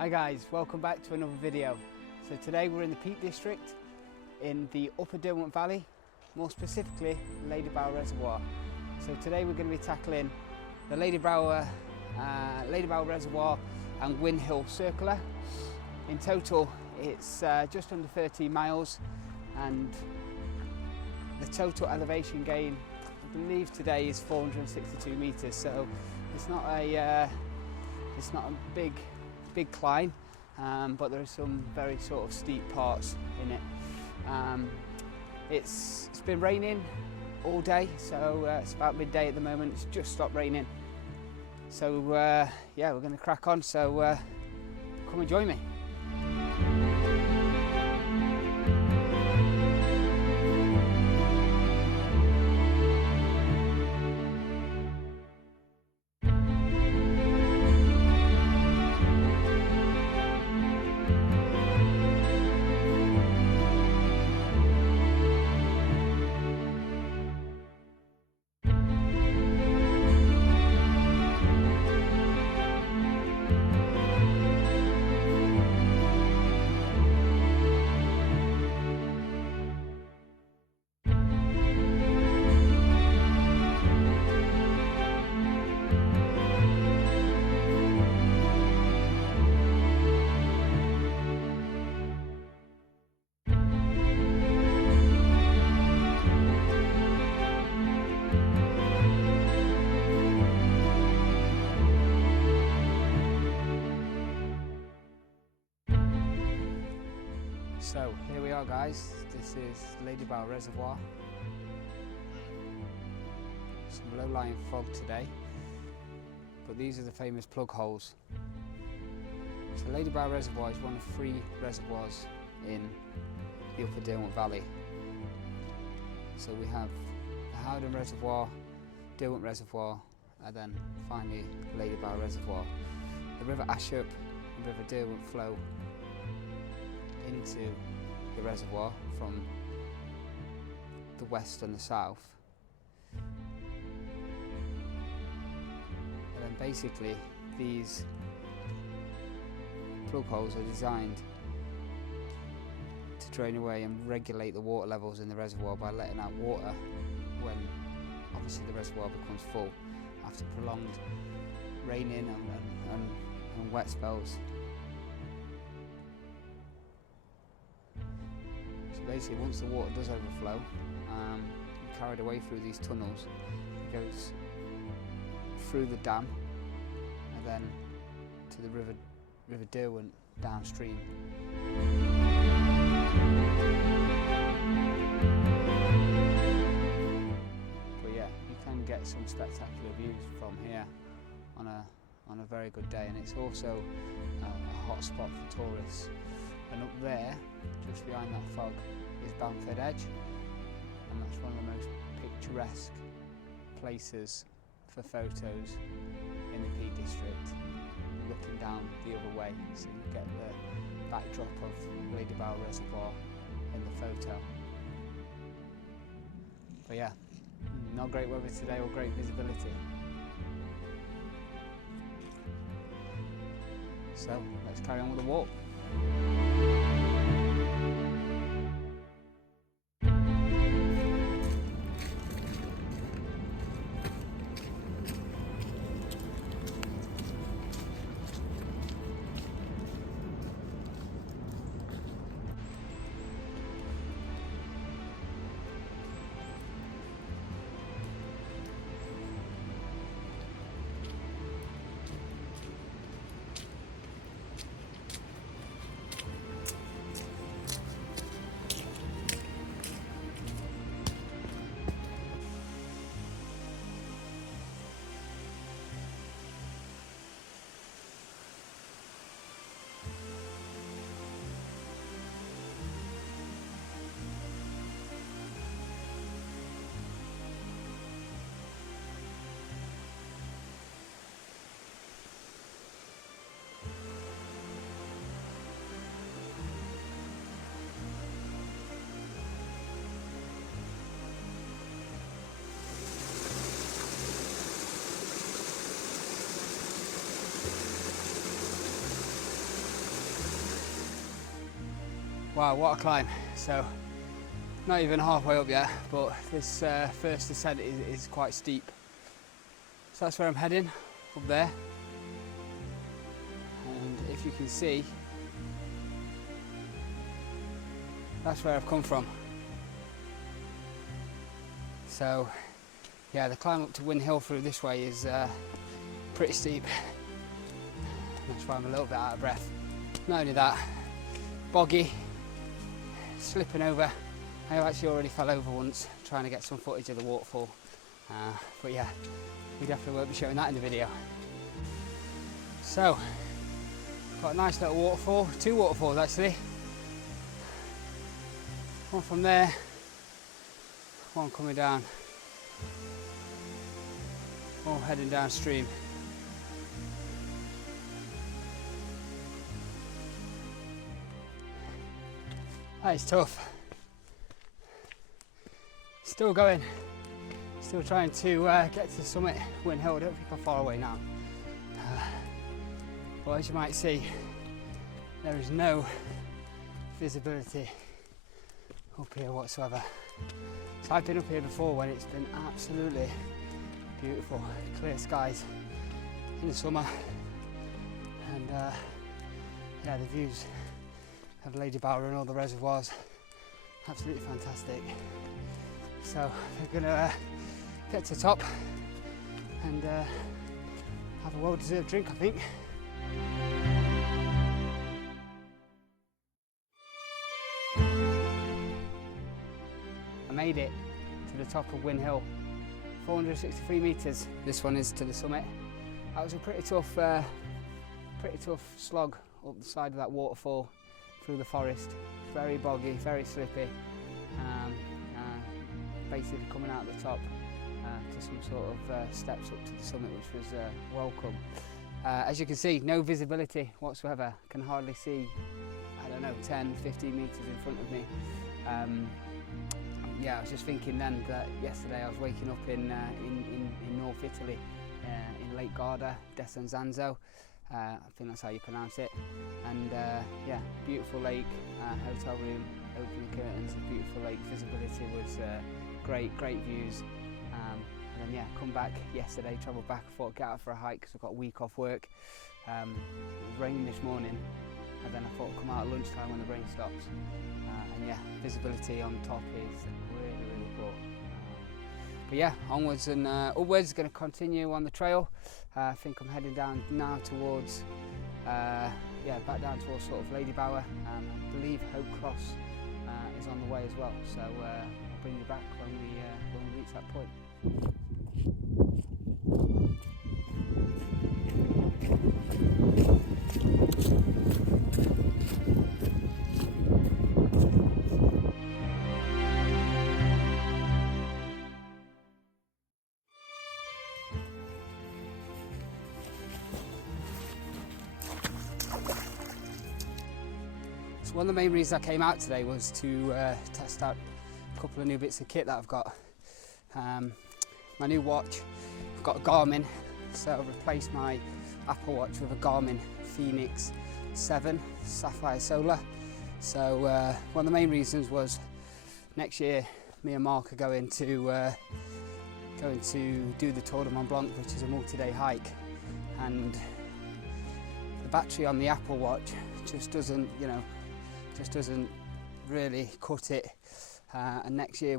Hi guys, welcome back to another video. So today we're in the Peak District in the Upper Derwent Valley, more specifically Ladybower Reservoir. So today we're going to be tackling the Ladybower Reservoir and Win Hill Circular. In total it's just under 13 miles and the total elevation gain I believe today is 462 meters, so it's not a big climb, but there are some very sort of steep parts in it. It's been raining all day, so it's about midday at the moment. It's just stopped raining, so yeah, we're going to crack on, so come and join me. So here we are guys, this is Ladybower Reservoir. Some low-lying fog today, but these are the famous plug holes. So Ladybower Reservoir is one of 3 reservoirs in the Upper Derwent Valley. So we have the Howden Reservoir, Derwent Reservoir, and then finally Ladybower Reservoir. The River Ashup and River Derwent flow into the reservoir from the west and the south, and then basically these plug holes are designed to drain away and regulate the water levels in the reservoir by letting out water when obviously the reservoir becomes full after prolonged raining and wet spells. Basically, once the water does overflow, carried away through these tunnels, it goes through the dam and then to the River Derwent downstream. But yeah, you can get some spectacular views from here on a very good day, and it's also a hot spot for tourists. And up there, just behind that fog, is Bamford Edge, and that's one of the most picturesque places for photos in the Peak District, looking down the other way, so you get the backdrop of Ladybower Reservoir in the photo. But yeah, not great weather today or great visibility. So let's carry on with the walk. Wow, what a climb. So not even halfway up yet, but this first descent is quite steep. So that's where I'm heading, up there. And if you can see, that's where I've come from. So yeah, the climb up to Win Hill through this way is pretty steep. That's why I'm a little bit out of breath. Not only that, boggy, slipping over. I actually already fell over once trying to get some footage of the waterfall. But yeah, we definitely won't be showing that in the video. So, got a nice little waterfall, two waterfalls actually. One from there, one coming down, all heading downstream. That is tough. Still going, still trying to get to the summit, Win Hill. I don't think I'm far away now. But as you might see, there is no visibility up here whatsoever. So I've been up here before when it's been absolutely beautiful, clear skies in the summer, and yeah, the views of Ladybower and all the reservoirs, absolutely fantastic. So we're gonna get to the top and have a well-deserved drink, I think. I made it to the top of Win Hill, 463 metres. This one is to the summit. That was a pretty tough slog up the side of that waterfall through the forest. Very boggy, very slippy. Basically coming out the top to some sort of steps up to the summit, which was welcome. As you can see, no visibility whatsoever. Can hardly see, I don't know, 10, 15 metres in front of me. Yeah, I was just thinking then that yesterday I was waking up in North Italy, in Lake Garda, Desenzanzo. I think that's how you pronounce it. And yeah, beautiful lake, hotel room, open the curtains, beautiful lake, visibility was great views. And then yeah, come back yesterday, travelled back, I thought I'd get out for a hike because I've got a week off work. It was raining this morning, and then I thought I'd come out at lunchtime when the rain stops. And yeah, visibility on top is really poor. But yeah, onwards and upwards, going to continue on the trail. I think I'm heading down now towards, yeah, back down towards sort of Ladybower. I believe Hope Cross is on the way as well. So I'll bring you back when we reach that point. So one of the main reasons I came out today was to test out a couple of new bits of kit that I've got. My new watch, I've got a Garmin, so I've replaced my Apple Watch with a Garmin Fenix 7 Sapphire Solar. So one of the main reasons was next year me and Mark are going to do the Tour de Mont Blanc, which is a multi-day hike, and the battery on the Apple Watch just doesn't really cut it. And next year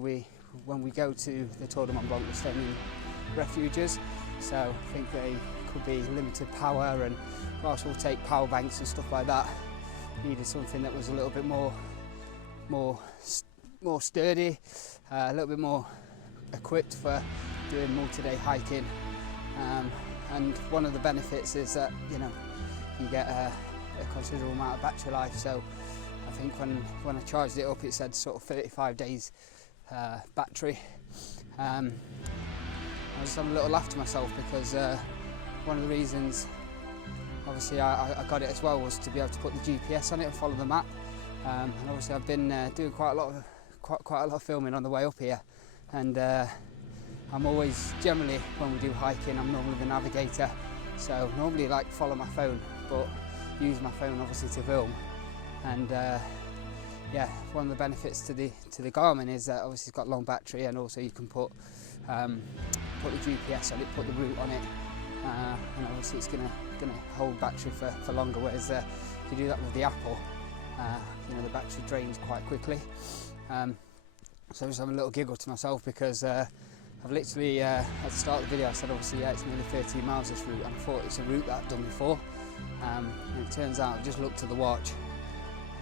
when we go to the Tour de Mont Blanc, we're staying in refuges, so I think they could be limited power, and whilst we'll take power banks and stuff like that, needed something that was a little bit more sturdy, a little bit more equipped for doing multi-day hiking. And one of the benefits is that you get a considerable amount of battery life. So I think when I charged it up, it said sort of 35 days battery. I was just having a little laugh to myself because one of the reasons obviously I got it as well was to be able to put the GPS on it and follow the map. And obviously I've been doing quite a lot of filming on the way up here, and I'm always, generally when we do hiking, I'm normally the navigator, so normally follow my phone, but use my phone obviously to film. And yeah, one of the benefits to the Garmin is that obviously it's got long battery, and also you can put the GPS on it, put the route on it, and obviously it's gonna hold battery for longer. Whereas if you do that with the Apple, you know, the battery drains quite quickly. So I was having a little giggle to myself because I've literally, at the start of the video, I said obviously yeah, it's nearly 13 miles this route, and I thought it's a route that I've done before. And it turns out I've just looked at the watch.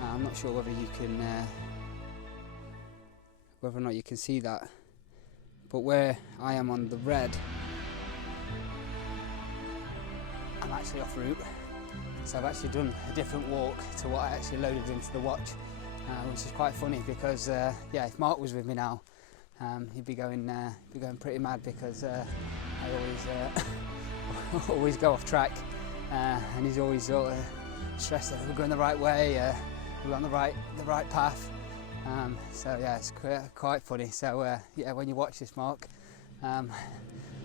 I'm not sure whether you can, whether or not you can see that, but where I am on the red, I'm actually off route. So I've actually done a different walk to what I actually loaded into the watch, which is quite funny because yeah, if Mark was with me now, he'd be going pretty mad because I always always go off track, and he's always sort of stressed that we're going the right way, we're on the right path. So yeah, it's quite funny. So yeah, when you watch this, Mark, I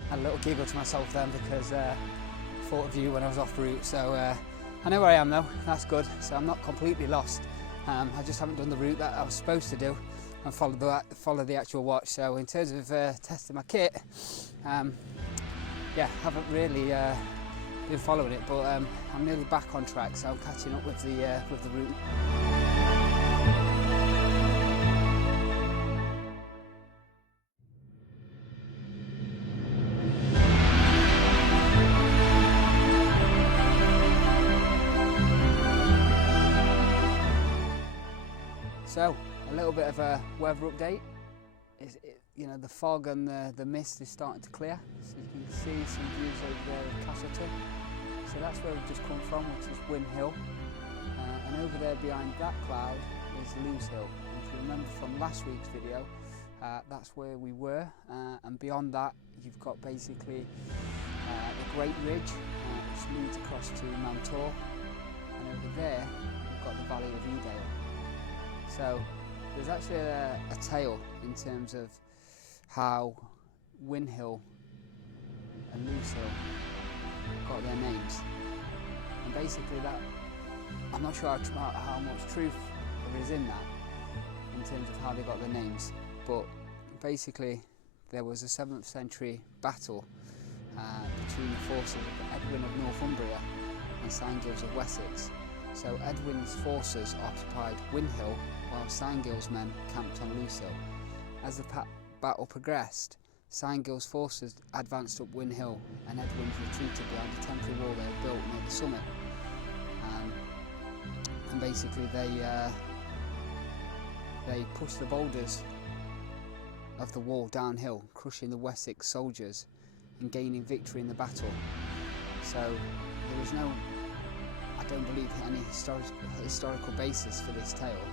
had a little giggle to myself then because I thought of you when I was off route. So I know where I am though, that's good. So I'm not completely lost. I just haven't done the route that I was supposed to do and follow the actual watch. So in terms of testing my kit, yeah, haven't really been following it, but I'm nearly back on track, so I'm catching up with the route. So, a little bit of a weather update. You know, the fog and the mist is starting to clear, so you can see some views over there of Castleton. So that's where we've just come from, which is Win Hill. And over there behind that cloud is Lewes Hill. And if you remember from last week's video, that's where we were. And beyond that, you've got basically the Great Ridge, which leads across to Mantor. And over there, we've got the Valley of Edale. So there's actually a tale in terms of how Win Hill and Lewes Hill got their names. And basically that, I'm not sure how much truth there is in that, in terms of how they got their names, but basically there was a 7th century battle between the forces of Edwin of Northumbria and Cyngils of Wessex. So Edwin's forces occupied Win Hill, while Cyngils' men camped on Lewes Hill. As the battle progressed, Cyngils' forces advanced up Win Hill, and Edwin retreated behind a temporary wall they had built near the summit. And basically they pushed the boulders of the wall downhill, crushing the Wessex soldiers and gaining victory in the battle. So there was no, I don't believe, any historical basis for this tale,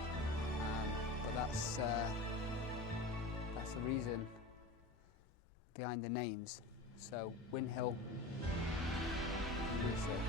but that's the reason behind the names. So Win Hill and Lewes Hill.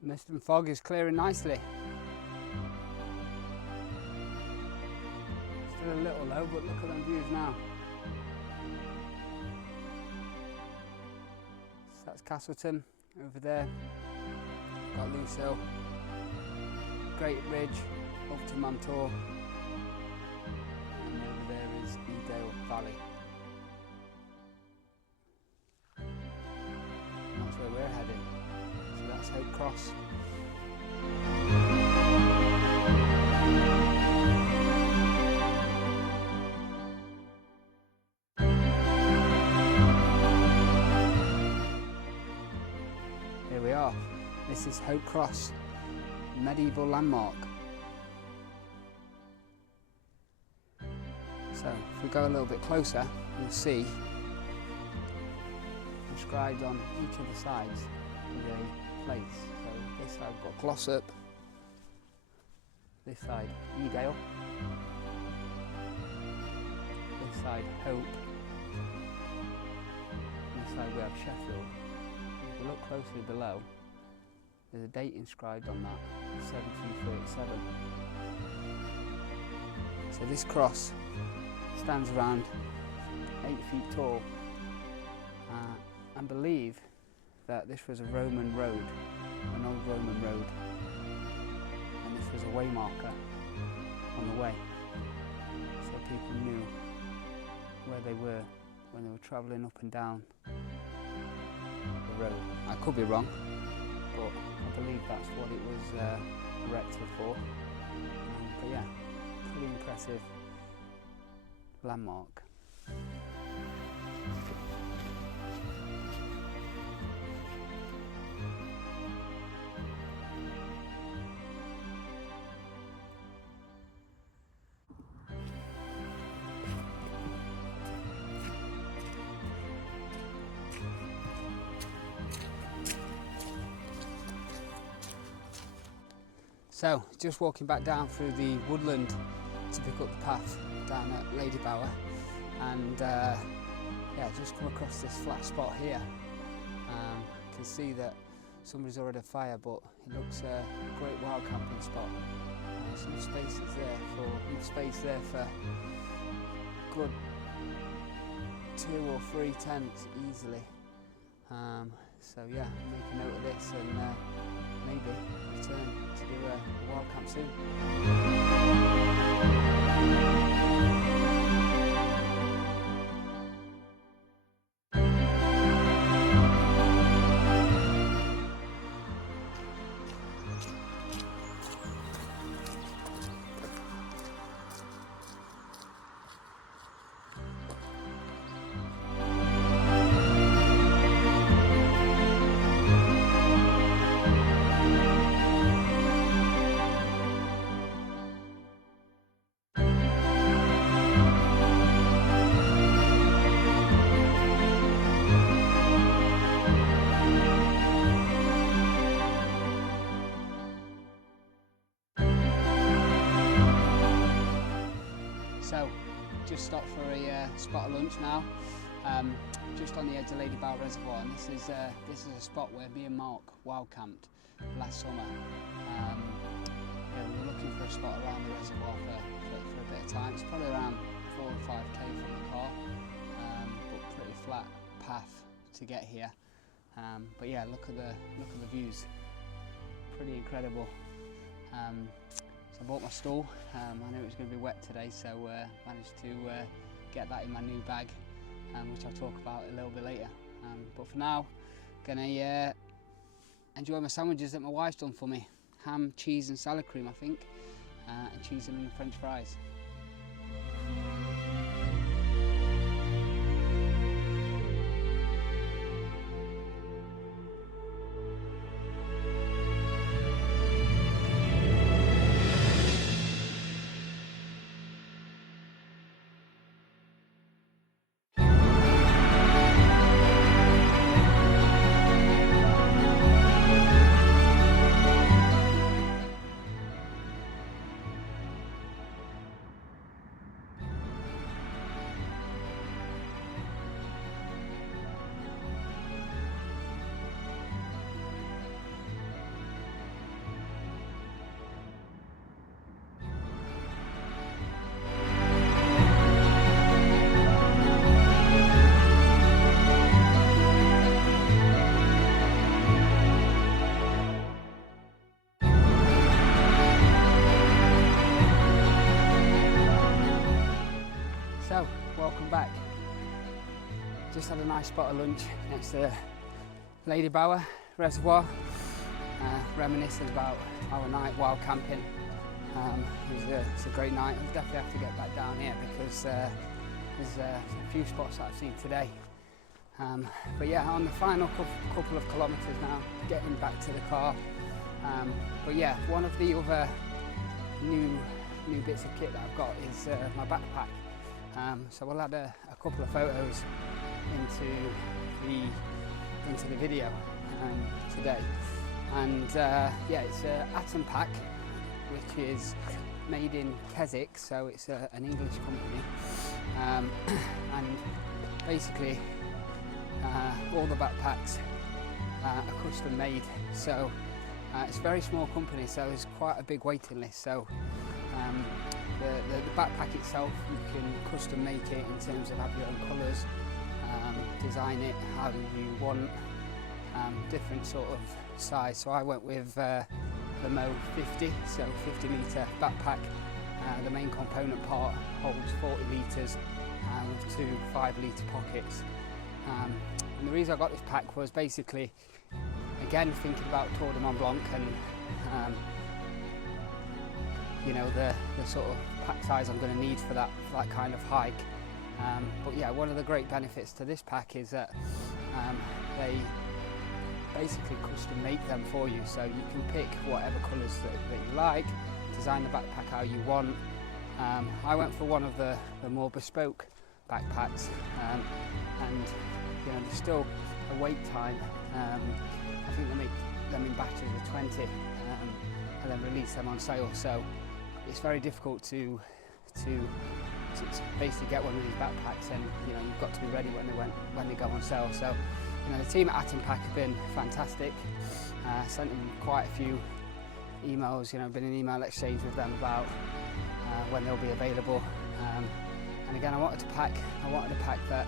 Mist and fog is clearing nicely. Still a little low, but look at them views now. So that's Castleton over there. got Loose Hill, Great Ridge up to Mantor, and over there is Edale Valley. And that's where we're heading, so that's Hope Cross. Here we are. This is Hope Cross, medieval landmark. So if we go a little bit closer, you'll see inscribed on each of the sides is a place. So this side we've got Glossop, this side Edale, this side Hope, and this side we have Sheffield. If we look closely below, there's a date inscribed on that, 1737. So this cross stands around 8 feet tall. I believe that this was a Roman road, an old Roman road, and this was a way marker on the way, so people knew where they were when they were travelling up and down the road. I could be wrong, but I believe that's what it was erected for. But yeah, pretty impressive landmark. So, just walking back down through the woodland to pick up the path down at Ladybower, and yeah, just come across this flat spot here. You can see that somebody's already a fire, but it looks a great wild camping spot. There's enough space there for good 2 or 3 tents easily. So yeah, make a note of this and maybe return to do a wild camp soon. So, just stopped for a spot of lunch now, just on the edge of Ladybower Reservoir, and this is a spot where me and Mark wild camped last summer. Yeah, we were looking for a spot around the reservoir for a bit of time. It's probably around 4 or 5k from the car, but pretty flat path to get here. But yeah, look at the views, pretty incredible. So I bought my stool. I knew it was going to be wet today, so managed to get that in my new bag, which I'll talk about a little bit later. But for now, gonna enjoy my sandwiches that my wife's done for me. Ham, cheese and salad cream, I think, and cheese and French fries. So, welcome back. Just had a nice spot of lunch next to Ladybower Reservoir. Reminiscing about our night while camping. It's a great night. I'll definitely have to get back down here because there's a few spots that I've seen today. But yeah, on the final couple of kilometres now, getting back to the car. But yeah, one of the other new bits of kit that I've got is my backpack. So we'll add a couple of photos into the video today. And yeah, it's an Atom Pack, which is made in Keswick, so it's an English company. And basically, all the backpacks are custom made. So it's a very small company, so there's quite a big waiting list. So the backpack itself, you can custom make it in terms of have your own colours, design it how you want, different sort of size. So I went with the Mo 50, so 50 litre backpack. The main component part holds 40 litres with two 5 litre pockets. And the reason I got this pack was basically, again, thinking about Tour de Mont Blanc and you know, the sort of pack size I'm going to need for that kind of hike. But yeah, one of the great benefits to this pack is that they basically custom make them for you, so you can pick whatever colours that you like, design the backpack how you want. I went for one of the more bespoke backpacks, and you know, there's still a wait time. I think they make them in batches of 20 and then release them on sale, so it's very difficult to basically get one of these backpacks, and you know, you've got to be ready when they go on sale. So you know, the team at Atom Pack have been fantastic. Sent them quite a few emails, you know, been in email exchange with them about when they'll be available. And again, I wanted a pack that,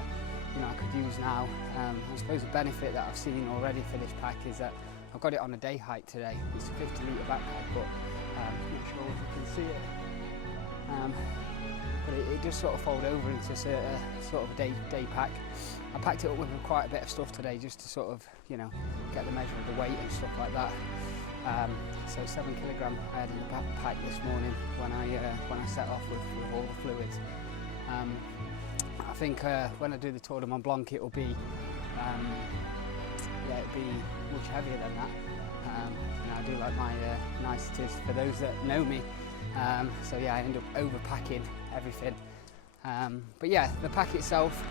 you know, I could use now. I suppose the benefit that I've seen already for this pack is that I've got it on a day hike today. It's a 50 litre backpack, but I'm not sure if you can see it. But it does sort of fold over into sort of a day pack. I packed it up with quite a bit of stuff today just to sort of, you know, get the measure of the weight and stuff like that. So 7 kilogram I had in the backpack this morning when I set off with all the fluids. I think when I do the Tour de Mont Blanc, it'll be much heavier than that. You know, I do like my niceties for those that know me. So yeah, I end up overpacking everything. But yeah, the pack itself,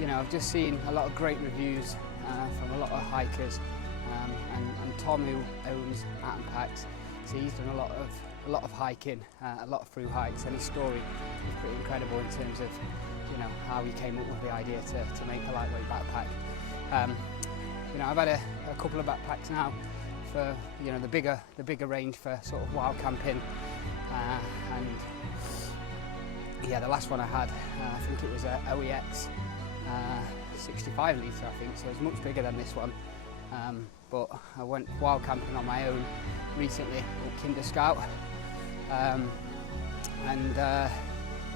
you know, I've just seen a lot of great reviews from a lot of hikers, and Tom, who owns Atom Packs, so he's done a lot of hiking, a lot of through hikes, and his story is pretty incredible in terms of, you know, how he came up with the idea to make a lightweight backpack. You know, I've had a couple of backpacks now for, you know, the bigger range for sort of wild camping, and yeah, the last one I had, I think it was a OEX 65 litre, I think, so it's much bigger than this one. But I went wild camping on my own recently at Kinder Scout, and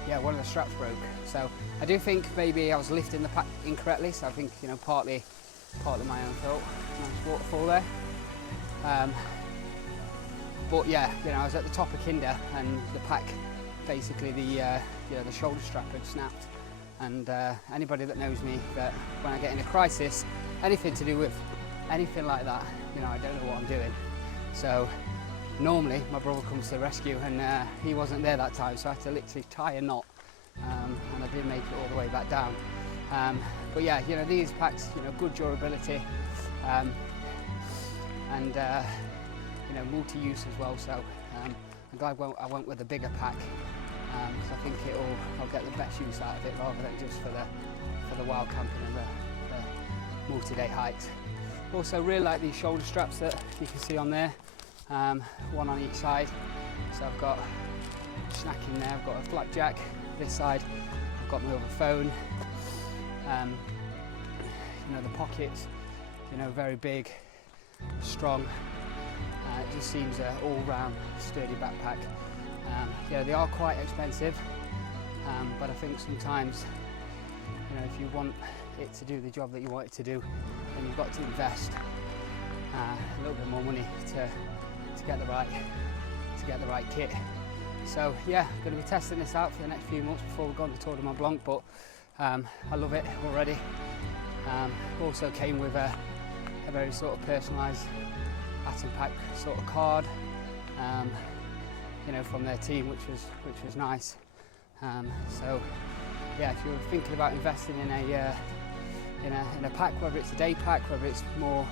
yeah, one of the straps broke. So I do think maybe I was lifting the pack incorrectly, so I think, you know, partly my own fault. Nice waterfall there. But yeah, you know, I was at the top of Kinder, and the pack, basically you know, the shoulder strap had snapped. And anybody that knows me, that when I get in a crisis, anything to do with anything like that, you know, I don't know what I'm doing. So normally my brother comes to the rescue, and he wasn't there that time, so I had to literally tie a knot, and I did make it all the way back down. But yeah, you know, these packs, you know, good durability, and you know, multi-use as well. So I'm glad I went with a bigger pack, because I think I'll get the best use out of it rather than just for the wild camping and the multi-day hikes. Also, really like these shoulder straps that you can see on there, one on each side. So I've got snacking there. I've got a blackjack this side. I've got my other phone. You know, the pockets, you know, very big, strong. It just seems an all-round sturdy backpack. Yeah, they are quite expensive. but I think sometimes, you know, if you want it to do the job that you want it to do, then you've got to invest a little bit more money to get the right kit. So yeah, going to be testing this out for the next few months before we go on the Tour de Mont Blanc, but I love it already. Also came with a very sort of personalised Atom Pack sort of card, you know, from their team, which was nice. So yeah, if you're thinking about investing in a pack, whether it's a day pack, whether it's more,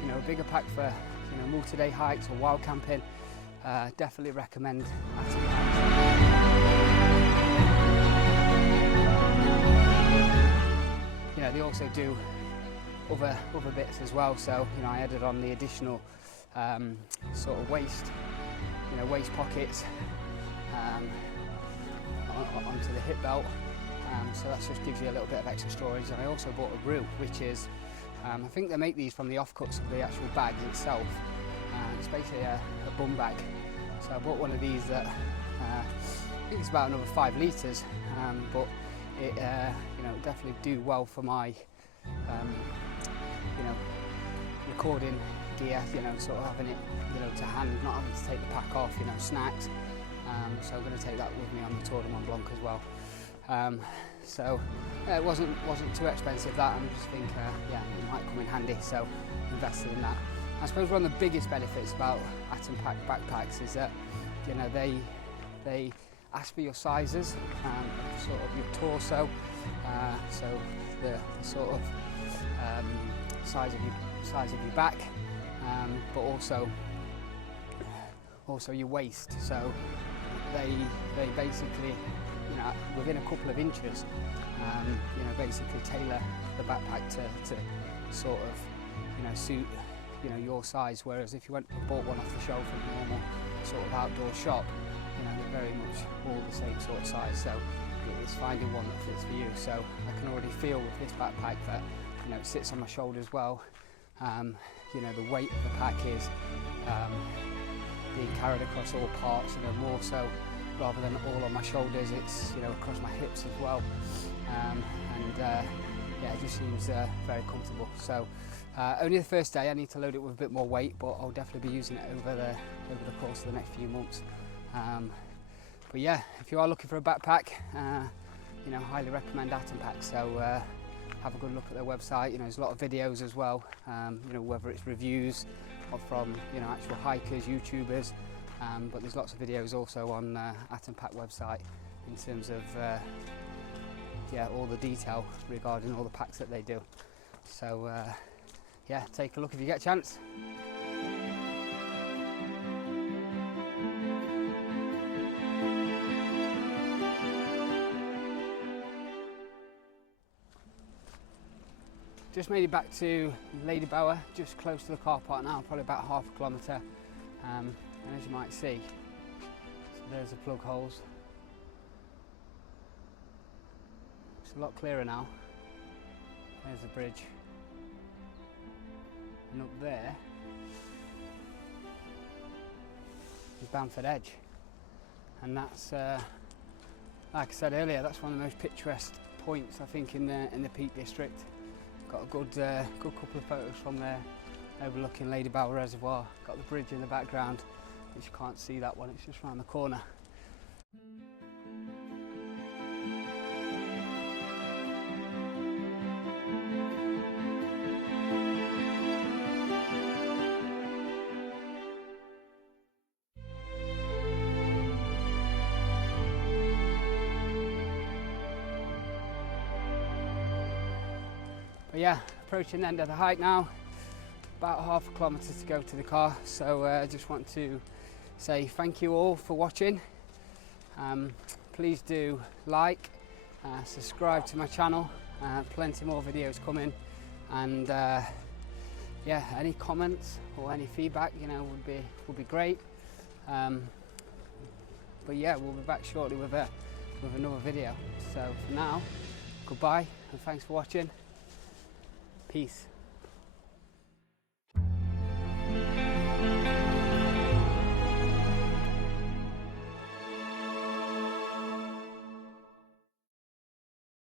you know, a bigger pack for, you know, multi-day hikes or wild camping, definitely recommend Atom Pack. You know, they also do other bits as well. So, you know, I added on the additional sort of waist pockets onto the hip belt. So that just gives you a little bit of extra storage. And I also bought a roux, which is, I think they make these from the offcuts of the actual bag itself. It's basically a bum bag. So I bought one of these that I think it's about another 5 litres, but it you know, definitely do well for my you know, recording gear, you know, sort of having it, you know, to hand, not having to take the pack off, you know, snacks. So I'm going to take that with me on the Tour de Mont Blanc as well. So it wasn't too expensive, that, and I just think yeah, it might come in handy, so invested in that. I suppose one of the biggest benefits about Atom Pack backpacks is that, you know, they ask for your sizes, sort of your torso, so the sort of size of your back, but also your waist. So they basically, you know, within a couple of inches, you know, basically tailor the backpack to sort of, you know, suit, you know, your size. Whereas if you went and bought one off the shelf in a normal sort of outdoor shop, you know, they're very much all the same sort of size. So it's finding one that fits for you. So I can already feel with this backpack that, you know, it sits on my shoulders well. You know, the weight of the pack is being carried across all parts, you know, more so rather than all on my shoulders, it's, you know, across my hips as well. Yeah, it just seems very comfortable. So only the first day I need to load it with a bit more weight, but I'll definitely be using it over the course of the next few months. But yeah, if you are looking for a backpack, you know, highly recommend Atom Pack. So have a good look at their website. You know, there's a lot of videos as well. You know, whether it's reviews or from, you know, actual hikers, YouTubers, but there's lots of videos also on Atom Pack website in terms of yeah, all the detail regarding all the packs that they do. So yeah, take a look if you get a chance. Just made it back to Ladybower, just close to the car park now, probably about half a kilometre. And as you might see, so there's the plug holes. It's a lot clearer now. There's the bridge. And up there is Bamford Edge. And that's, like I said earlier, that's one of the most picturesque points, I think, in the Peak District. Got a good couple of photos from there, overlooking Ladybower Reservoir. Got the bridge in the background, which you can't see that one, it's just round the corner. But yeah, approaching the end of the hike now, about half a kilometre to go to the car, so I just want to say thank you all for watching. Please do like, subscribe to my channel, plenty more videos coming, and yeah, any comments or any feedback, you know, would be great. But yeah, we'll be back shortly with another video. So for now, goodbye and thanks for watching. Peace.